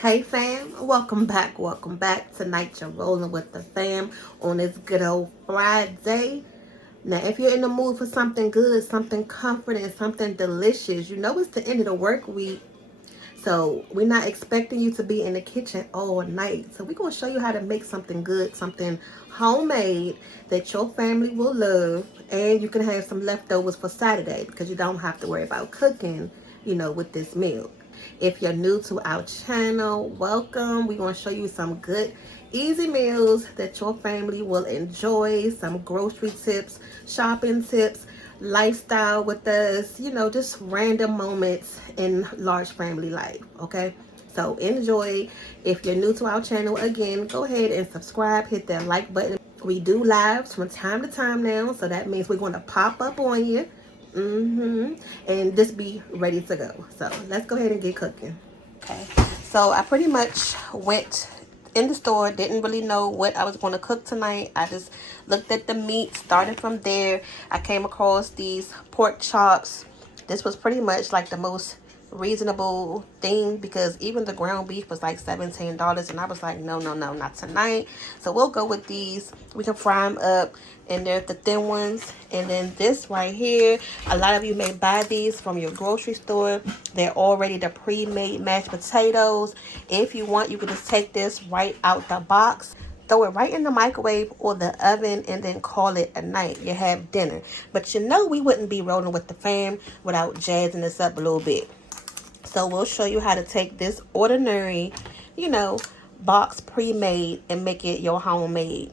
Hey fam, welcome back, welcome back. Tonight you're rolling with the fam on this good old Friday. Now if you're in the mood for something good, something comforting, something delicious, you know it's the end of the work week. So we're not expecting you to be in the kitchen all night. So we're going to show you how to make something good, something homemade that your family will love. And you can have some leftovers for Saturday because you don't have to worry about cooking, with this meal. If you're new to our channel, welcome. We're going to show you some good, easy meals that your family will enjoy. Some grocery tips, shopping tips, lifestyle with us, just random moments in large family life. Okay, so enjoy. If you're new to our channel, again, go ahead and subscribe, hit that like button. We do lives from time to time now, so that means we're going to pop up on you. And just be ready to go. So let's go ahead and get cooking. Okay, so I pretty much went in the store, didn't really know what I was going to cook tonight. I just looked at the meat, started from there. I came across these pork chops. This was pretty much like the most reasonable thing because even the ground beef was like $17, and I was like, no, not tonight. So we'll go with these. We can fry them up, and they're the thin ones. And then this right here, a lot of you may buy these from your grocery store. They're already the pre-made mashed potatoes. If you want, you can just take this right out the box, throw it right in the microwave or the oven, and then call it a night. You have dinner. But we wouldn't be rolling with the fam without jazzing this up a little bit. So we'll show you how to take this ordinary, box pre-made and make it your homemade.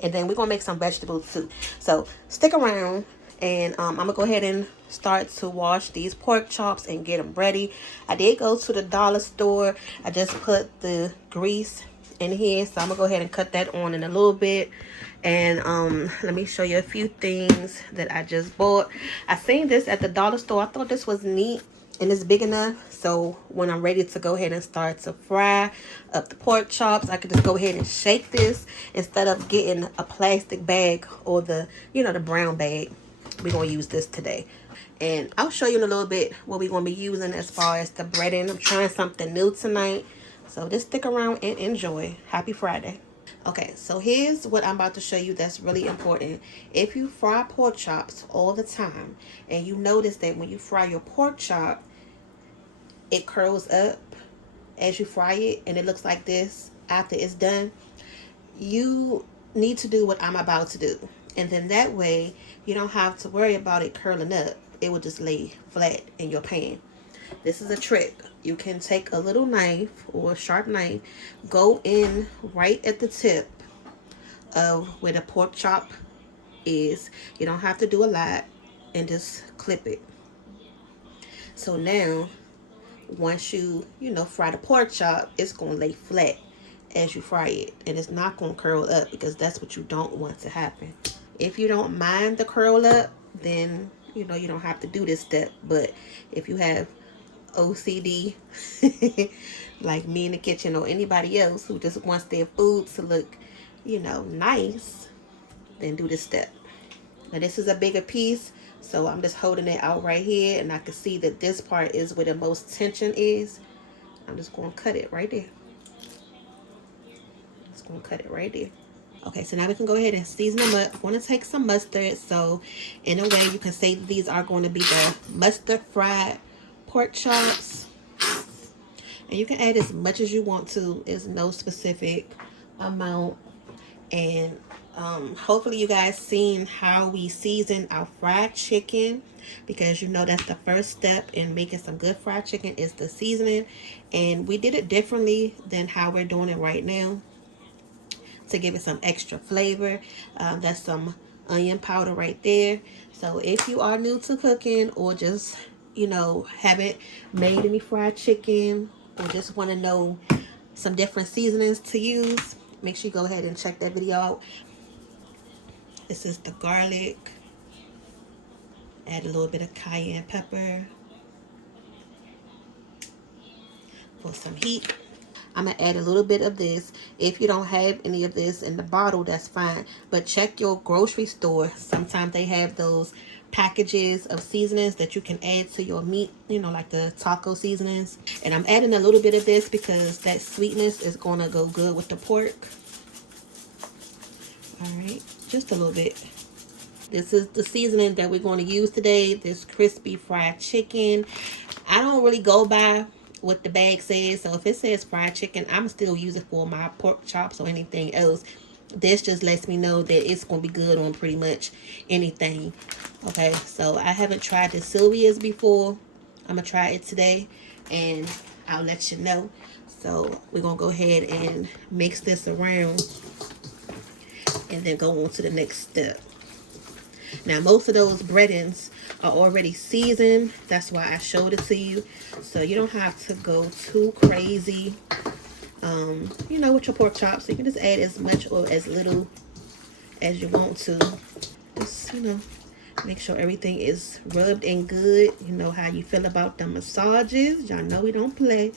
And then we're going to make some vegetables too. So stick around, and I'm going to go ahead and start to wash these pork chops and get them ready. I did go to the dollar store. I just put the grease in here. So I'm going to go ahead and cut that on in a little bit. And let me show you a few things that I just bought. I seen this at the dollar store. I thought this was neat. And it's big enough, so when I'm ready to go ahead and start to fry up the pork chops, I could just go ahead and shake this instead of getting a plastic bag or the brown bag. We're going to use this today. And I'll show you in a little bit what we're going to be using as far as the breading. I'm trying something new tonight, so just stick around and enjoy. Happy Friday. Okay, so here's what I'm about to show you that's really important. If you fry pork chops all the time and you notice that when you fry your pork chop, it curls up as you fry it and it looks like this after it's done, you need to do what I'm about to do. And then that way you don't have to worry about it curling up. It will just lay flat in your pan. This is a trick. You can take a little knife or a sharp knife, go in right at the tip of where the pork chop is. You don't have to do a lot, and just clip it. So now, once you fry the pork chop, it's going to lay flat as you fry it, and it's not going to curl up because that's what you don't want to happen. If you don't mind the curl up, then you don't have to do this step. But if you have OCD like me in the kitchen, or anybody else who just wants their food to look nice, then do this step. Now this is a bigger piece, so I'm just holding it out right here, and I can see that this part is where the most tension is. I'm just going to cut it right there. Just going to cut it right there. Okay, so now we can go ahead and season them up. I'm going to take some mustard, so in a way you can say these are going to be the mustard fried pork chops. And you can add as much as you want to. There's no specific amount. And hopefully you guys seen how we season our fried chicken, because that's the first step in making some good fried chicken is the seasoning. And we did it differently than how we're doing it right now to give it some extra flavor. That's some onion powder right there. So if you are new to cooking, or just haven't made any fried chicken, or just want to know some different seasonings to use, make sure you go ahead and check that video out. This is the garlic. Add a little bit of cayenne pepper for some heat. I'm going to add a little bit of this. If you don't have any of this in the bottle, that's fine. But check your grocery store. Sometimes they have those packages of seasonings that you can add to your meat, you know, like the taco seasonings. And I'm adding a little bit of this because that sweetness is going to go good with the pork. All right, just a little bit. This is the seasoning that we're going to use today, this crispy fried chicken. I don't really go by what the bag says, so if it says fried chicken, I'm still use it for my pork chops or anything else. This just lets me know that it's going to be good on pretty much anything. Okay, so I haven't tried the Sylvia's before. I'm going to try it today, and I'll let you know. So we're going to go ahead and mix this around and then go on to the next step. Now, most of those breadings are already seasoned. That's why I showed it to you. So you don't have to go too crazy, you know, with your pork chops. So you can just add as much or as little as you want to. Just, you know, make sure everything is rubbed in good. You know how you feel about the massages. Y'all know we don't play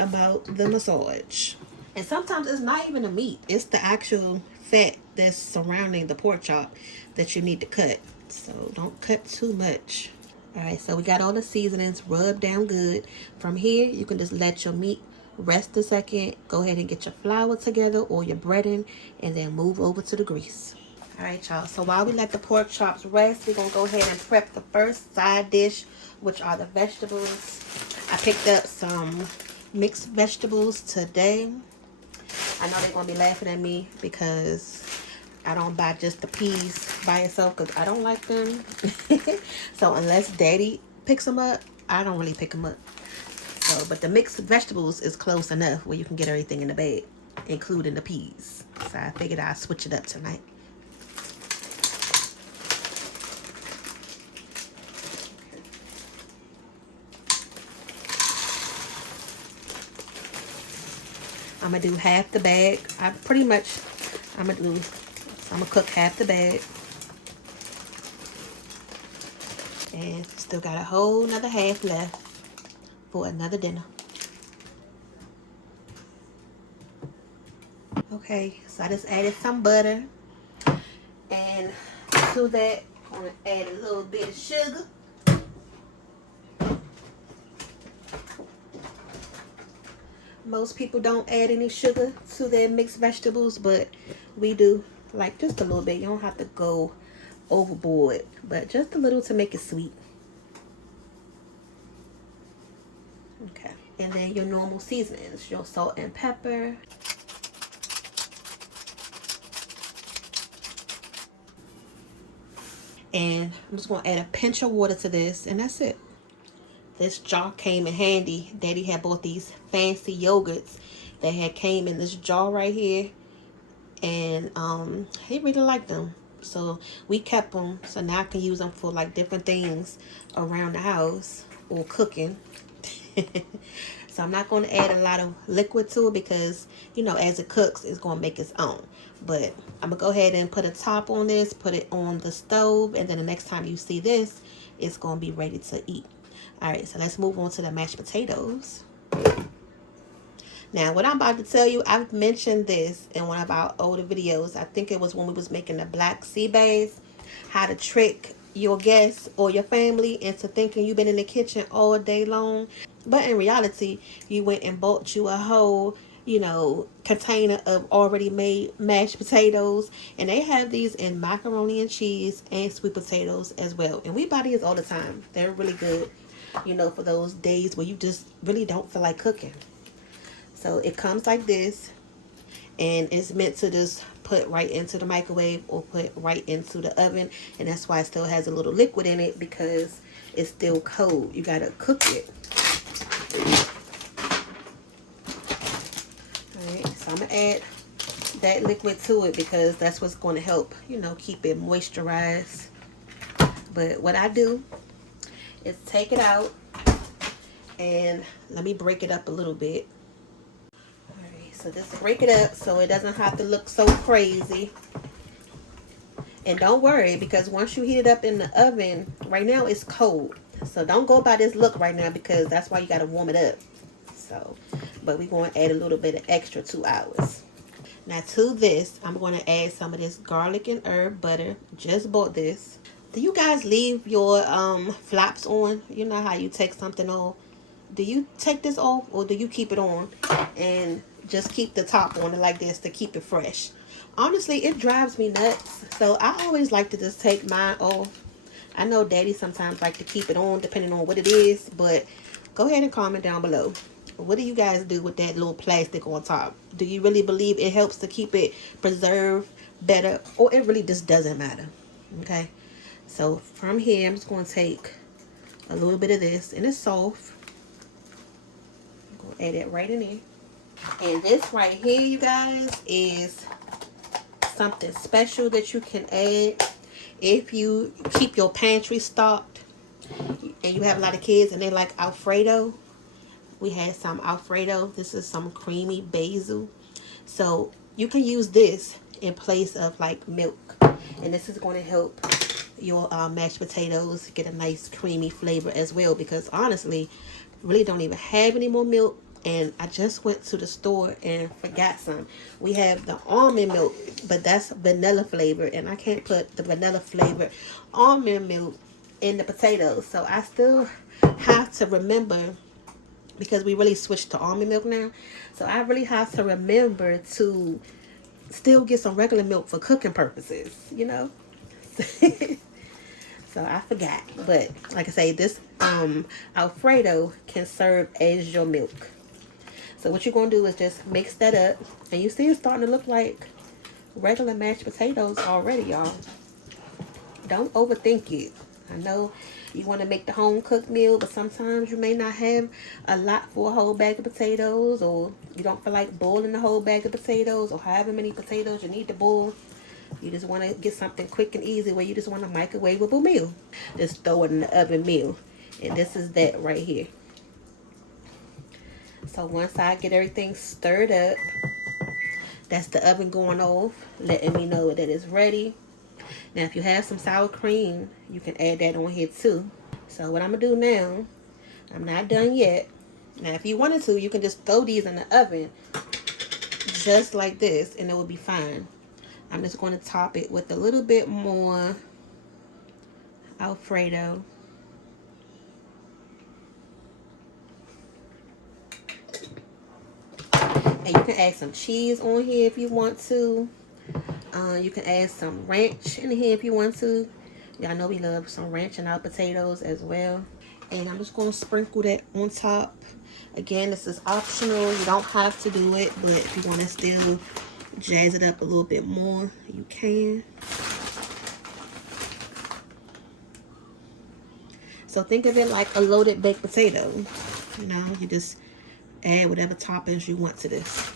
about the massage. And sometimes it's not even the meat. It's the actual fat that's surrounding the pork chop that you need to cut. So don't cut too much. Alright, so we got all the seasonings rubbed down good. From here, you can just let your meat rest a second. Go ahead and get your flour together or your breading and then move over to the grease. Alright, y'all. So while we let the pork chops rest, we're going to go ahead and prep the first side dish, which are the vegetables. I picked up some mixed vegetables today. I know they're going to be laughing at me because I don't buy just the peas by itself because I don't like them. So unless Daddy picks them up, I don't really pick them up. So, but the mixed vegetables is close enough where you can get everything in the bag, including the peas. So I figured I'd switch it up tonight. I'm going to do half the bag. I'm going to cook half the bag. And still got a whole nother half left for another dinner. Okay, so I just added some butter. And to that, I'm going to add a little bit of sugar. Most people don't add any sugar to their mixed vegetables, but we do, like just a little bit. You don't have to go overboard, but just a little to make it sweet. Okay, and then your normal seasonings, your salt and pepper. And I'm just going to add a pinch of water to this, and that's it. This jar came in handy. Daddy had bought these fancy yogurts that had came in this jar right here. And he really liked them. So we kept them. So now I can use them for like different things around the house or cooking. So I'm not going to add a lot of liquid to it because, you know, as it cooks, it's going to make its own. But I'm going to go ahead and put a top on this, put it on the stove. And then the next time you see this, it's going to be ready to eat. Alright, so let's move on to the mashed potatoes. Now, what I'm about to tell you, I've mentioned this in one of our older videos. I think it was when we was making the black sea bass. How to trick your guests or your family into thinking you've been in the kitchen all day long. But in reality, you went and bought you a whole, you know, container of already made mashed potatoes. And they have these in macaroni and cheese and sweet potatoes as well. And we buy these all the time. They're really good, you know, for those days where you just really don't feel like cooking. So it comes like this, and it's meant to just put right into the microwave or put right into the oven. And that's why it still has a little liquid in it, because it's still cold. You gotta cook it. Alright, so I'm gonna add that liquid to it because that's what's going to help, you know, keep it moisturized. But what I do is take it out and let me break it up a little bit. Alright, so just break it up so it doesn't have to look so crazy. And don't worry, because once you heat it up in the oven, right now it's cold. So don't go by this look right now, because that's why you got to warm it up. So, but we're going to add a little bit of extra 2 hours. Now to this, I'm going to add some of this garlic and herb butter. Just bought this. Do you guys leave your flaps on? You know how you take something off? Do you take this off, or do you keep it on and just keep the top on it like this to keep it fresh? Honestly, it drives me nuts. So I always like to just take mine off. I know daddy sometimes like to keep it on depending on what it is, but go ahead and comment down below. What do you guys do with that little plastic on top? Do you really believe it helps to keep it preserved better, or it really just doesn't matter? Okay, so from here I'm just going to take a little bit of this, and it's soft. I'm going to add it right in there. And this right here, you guys, is something special that you can add if you keep your pantry stocked and you have a lot of kids and they like Alfredo. We had some Alfredo. This is some creamy basil. So you can use this in place of like milk. And this is going to help your mashed potatoes get a nice creamy flavor as well. Because honestly, really don't even have any more milk. And I just went to the store and forgot some. We have the almond milk, but that's vanilla flavor. And I can't put the vanilla flavored almond milk in the potatoes. So I still have to remember, because we really switched to almond milk now, so I really have to remember to still get some regular milk for cooking purposes, you know. So I forgot, but like I say, this Alfredo can serve as your milk. So what you're gonna do is just mix that up, and you see it's starting to look like regular mashed potatoes already, y'all. Don't overthink it. I know you want to make the home cooked meal, but sometimes you may not have a lot for a whole bag of potatoes, or you don't feel like boiling the whole bag of potatoes, or however many potatoes you need to boil. You just want to get something quick and easy where you just want a microwavable meal. Just throw it in the oven meal. And this is that right here. So once I get everything stirred up, that's the oven going off, letting me know that it's ready. Now, if you have some sour cream, you can add that on here too. So what I'm going to do now, I'm not done yet. Now, if you wanted to, you can just throw these in the oven just like this, and it will be fine. I'm just going to top it with a little bit more Alfredo. And you can add some cheese on here if you want to. You can add some ranch in here if you want to. Y'all know we love some ranch in our potatoes as well. And I'm just going to sprinkle that on top. Again, this is optional. You don't have to do it, but if you want to still jazz it up a little bit more, you can. So think of it like a loaded baked potato. You know, you just add whatever toppings you want to this.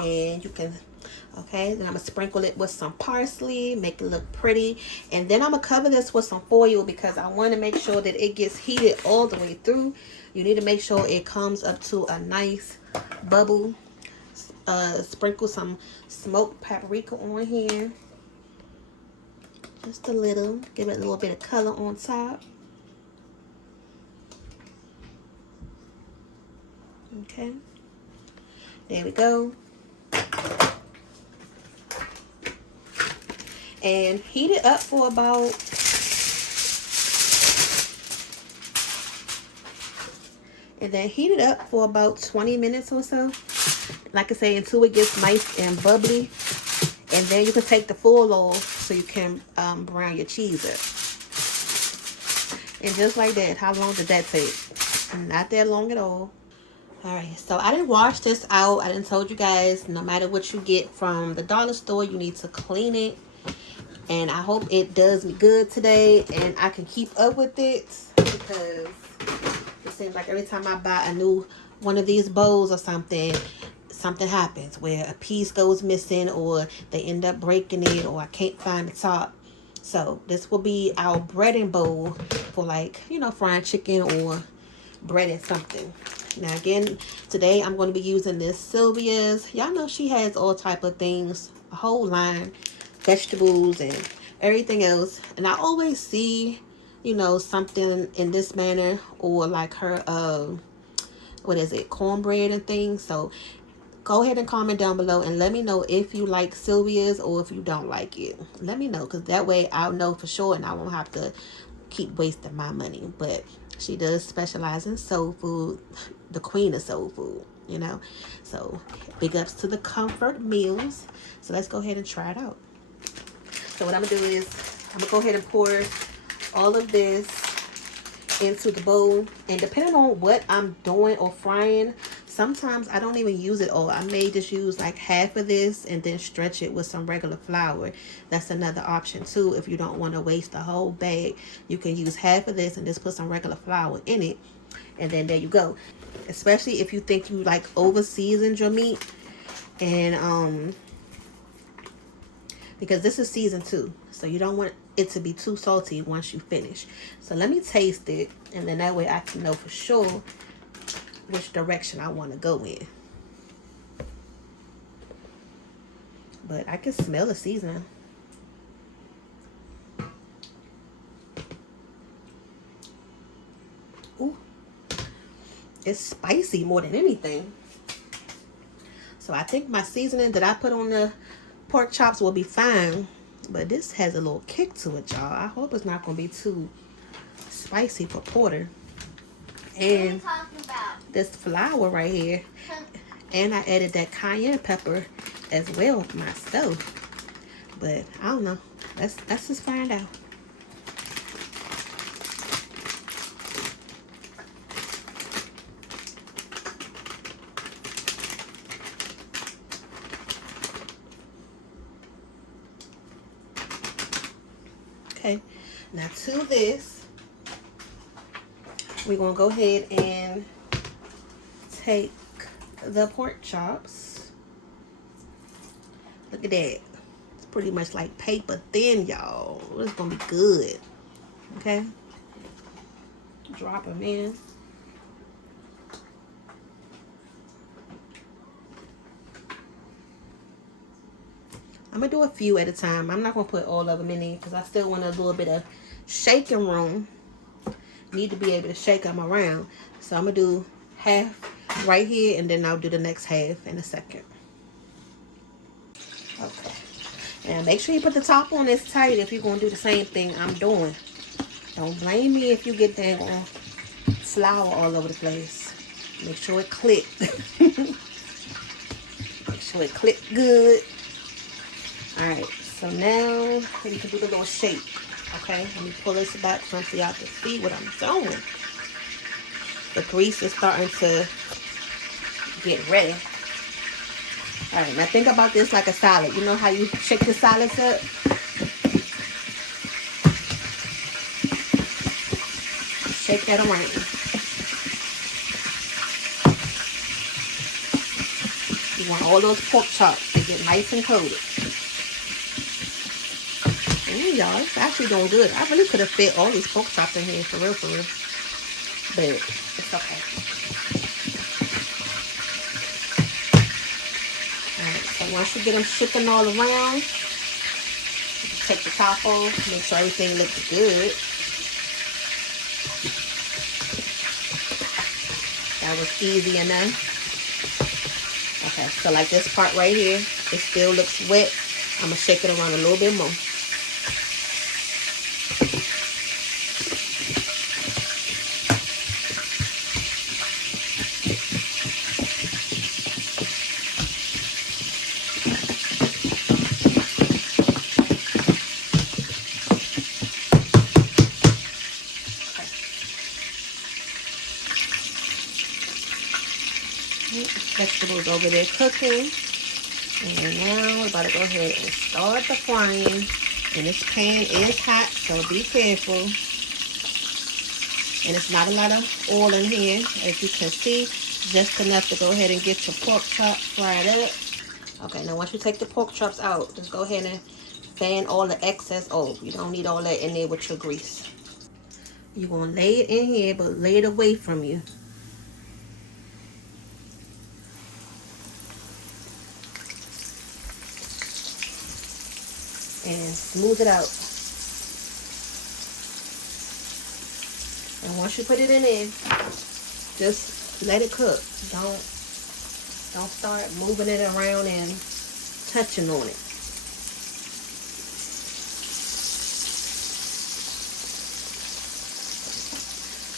And you can, okay, then I'm going to sprinkle it with some parsley, make it look pretty. And then I'm going to cover this with some foil because I want to make sure that it gets heated all the way through. You need to make sure it comes up to a nice bubble. Sprinkle some smoked paprika on here. Just a little. Give it a little bit of color on top. Okay. There we go. And heat it up for about heat it up for about 20 minutes or so. Like I say, until it gets nice and bubbly. And then you can take the foil off so you can brown your cheese up. And just like that, how long did that take? Not that long at all. Alright, so I didn't wash this out. I didn't told you guys, no matter what you get from the dollar store, you need to clean it. And I hope it does me good today and I can keep up with it, because it seems like every time I buy a new one of these bowls or something happens where a piece goes missing, or they end up breaking it, or I can't find the top. So this will be our breading bowl for, like, you know, frying chicken or breading something. Now again, today I'm going to be using this Sylvia's. Y'all know she has all type of things, a whole line, vegetables and everything else. And I always see, you know, something in this manner, or like her what is it, cornbread and things. So Go ahead and comment down below and let me know if you like Sylvia's or if you don't like it. Let me know, because that way I'll know for sure and I won't have to keep wasting my money. But she does specialize in soul food, the queen of soul food, you know. So big ups to the comfort meals. So let's go ahead and try it out. So what I'm gonna do is I'm gonna go ahead and pour all of this into the bowl, and depending on what I'm doing or frying, sometimes I don't even use it all. I may just use like half of this and then stretch it with some regular flour. That's another option too. If you don't want to waste the whole bag, you can use half of this and just put some regular flour in it, and then there you go. Especially if you think you like over seasoned your meat, and because this is season 2, so you don't want it to be too salty once you finish. So let me taste it, and then that way I can know for sure which direction I want to go in. But I can smell the seasoning. Ooh, it's spicy more than anything. So I think my seasoning that I put on the pork chops will be fine, but this has a little kick to it, y'all. I hope it's not gonna be too spicy for porter. And this flour right here, and I added that cayenne pepper as well myself, but I don't know. Let's just find out. Okay, now to this, we're gonna go ahead and take the pork chops. Look at that. It's pretty much like paper thin, y'all. It's gonna be good. Okay, drop them in. I'm gonna do a few at a time. I'm not gonna put all of them in there because I still want a little bit of shaking room. Need to be able to shake them around. So I'm gonna do half right here, and then I'll do the next half in a second. Okay. And make sure you put the top on this tight if you're gonna do the same thing I'm doing. Don't blame me if you get dang on flour all over the place. Make sure it click. Make sure it click good. Alright, so now we can do the little shake. Okay, let me pull this back so y'all can see what I'm doing. The grease is starting to get ready. Alright, now think about this like a salad. You know how you shake your salads up? Shake that around. You want all those pork chops to get nice and coated. Y'all, it's actually doing good. I really could have fit all these pork chops in here, for real, but it's okay. Alright, so once you get them shaking all around, take the top off, make sure everything looks good. That was easy enough. Okay, so like this part right here, it still looks wet. I'm gonna shake it around a little bit more. Vegetables over there cooking, and now we're about to go ahead and start the frying. And this pan is hot, so be careful. And it's not a lot of oil in here, as you can see, just enough to go ahead and get your pork chops fried up. Okay, now once you take the pork chops out, just go ahead and fan all the excess off. You don't need all that in there with your grease. You're gonna lay it in here, but lay it away from you. And smooth it out. And once you put it in there, just let it cook. Don't Don't start moving it around and touching on it.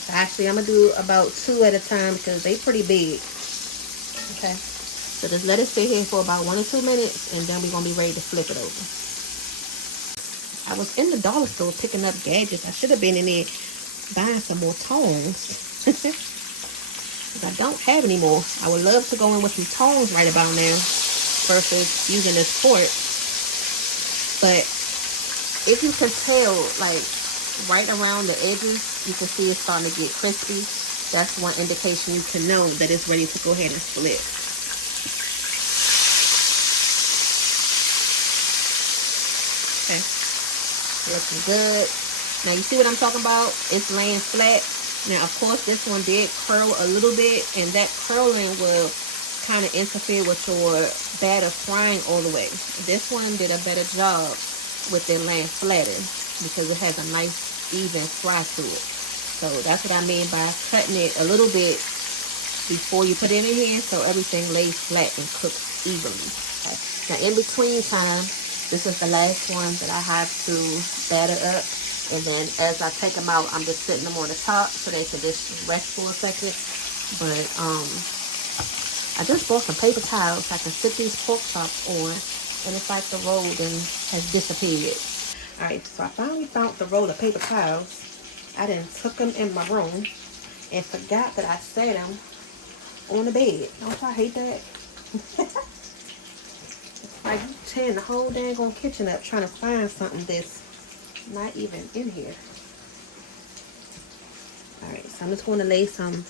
Actually, I'm going to do about 2 at a time because they pretty big. Okay. So just let it sit here for about 1 or 2 minutes, and then we're going to be ready to flip it over. I was in the dollar store picking up gadgets. I should have been in there buying some more tongs. I don't have any more. I would love to go in with some tongs right about now versus using this fork. But if you can tell, like, right around the edges, you can see it's starting to get crispy. That's one indication you can know that it's ready to go ahead and flip. Okay, looking good. Now you see what I'm talking about? It's laying flat. Now, of course, this one did curl a little bit, and that curling will kind of interfere with your batter frying all the way. This one did a better job with it laying flatter because it has a nice even fry to it. So that's what I mean by cutting it a little bit before you put it in here, so everything lays flat and cooks evenly. Okay. Now, in between time, this is the last one that I have to batter up. And then as I take them out, I'm just sitting them on the top so they can just rest for a second. But I just bought some paper towels so I can sit these pork chops on. And it's like the roll then has disappeared. Alright, so I finally found the roll of paper towels. I then took them in my room and forgot that I set them on the bed. Don't I hate that? It's like you tearing the whole dang on kitchen up trying to find something that's not even in here. Alright, so I'm just going to lay some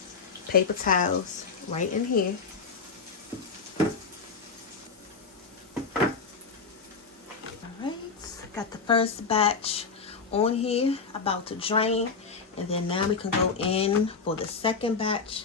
paper towels right in here. Alright, got the first batch on here, about to drain. And then now we can go in for the second batch.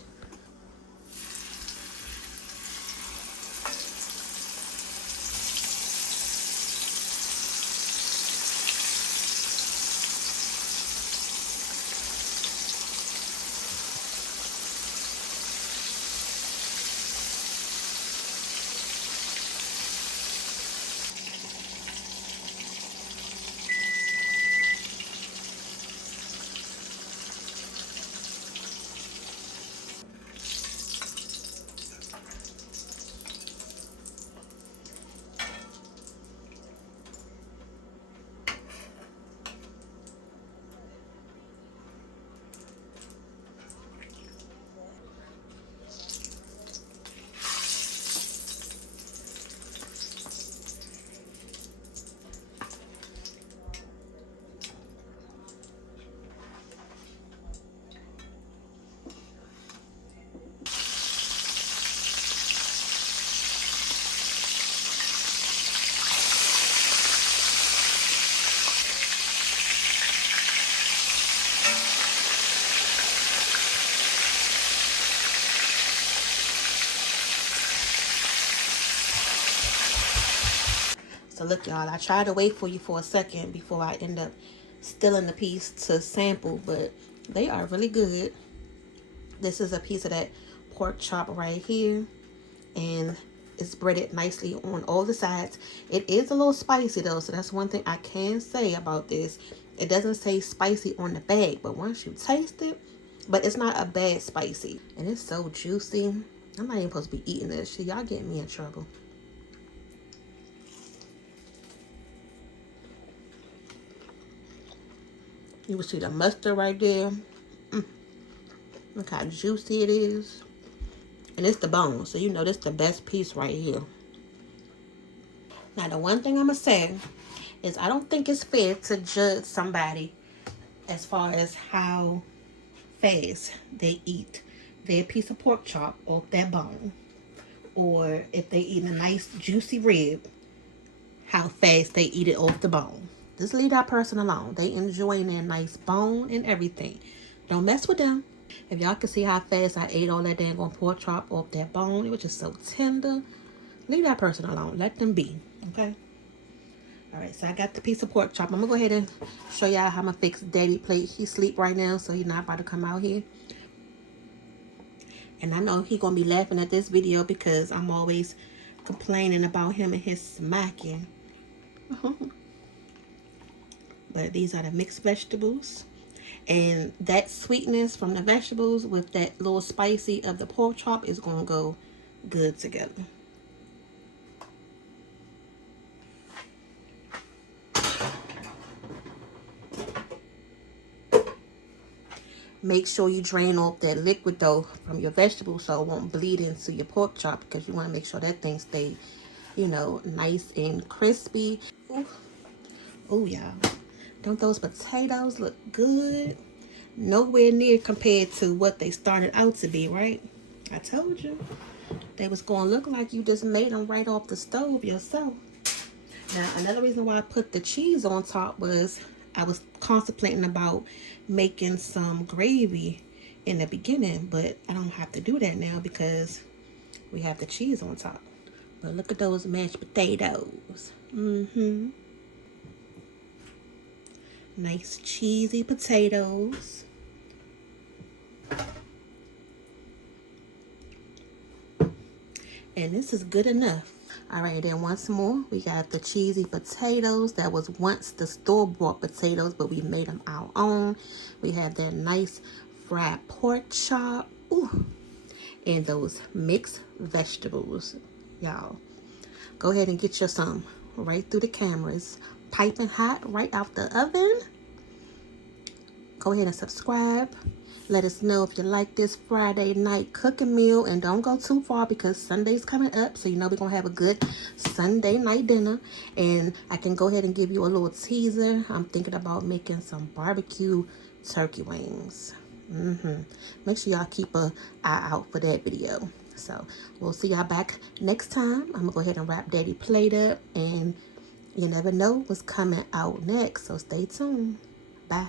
So look, y'all, I tried to wait for you for a second before I end up stealing the piece to sample, but they are really good. This is a piece of that pork chop right here, and it's breaded nicely on all the sides. It is a little spicy though, so that's one thing I can say about this. It doesn't say spicy on the bag, but once you taste it, but it's not a bad spicy. And it's so juicy. I'm not even supposed to be eating this shit. Y'all getting me in trouble. You will see the mustard right there. Look how juicy it is. And it's the bone, so you know this is the best piece right here. Now, the one thing I'm going to say is I don't think it's fair to judge somebody as far as how fast they eat their piece of pork chop off that bone. Or if they eat a nice juicy rib, how fast they eat it off the bone. Just leave that person alone. They enjoying their nice bone and everything. Don't mess with them. If y'all can see how fast I ate all that dang on pork chop off that bone, it was just so tender. Leave that person alone. Let them be. Okay? Alright, so I got the piece of pork chop. I'm going to go ahead and show y'all how I'm going to fix Daddy plate. He's asleep right now, so he's not about to come out here. And I know he gonna be laughing at this video because I'm always complaining about him and his smacking. But these are the mixed vegetables. And that sweetness from the vegetables with that little spicy of the pork chop is gonna go good together. Make sure you drain off that liquid though from your vegetables so it won't bleed into your pork chop, because you want to make sure that thing stay, you know, nice and crispy. Oh, y'all, don't those potatoes look good? Nowhere near compared to what they started out to be, right? I told you they was gonna look like you just made them right off the stove yourself. Now, another reason why I put the cheese on top was I was contemplating about making some gravy in the beginning, but I don't have to do that now because we have the cheese on top. But look at those mashed potatoes. Nice cheesy potatoes. And this is good enough. All right, then once more, we got the cheesy potatoes. That was once the store-bought potatoes, but we made them our own. We have that nice fried pork chop. Ooh. And those mixed vegetables. Y'all, go ahead and get your some right through the cameras. Piping hot right out the oven. Go ahead and subscribe. Let us know if you like this Friday night cooking meal. And don't go too far because Sunday's coming up. So you know we're going to have a good Sunday night dinner. And I can go ahead and give you a little teaser. I'm thinking about making some barbecue turkey wings. Make sure y'all keep an eye out for that video. So we'll see y'all back next time. I'm going to go ahead and wrap Daddy plate up. And you never know what's coming out next. So stay tuned. Bye.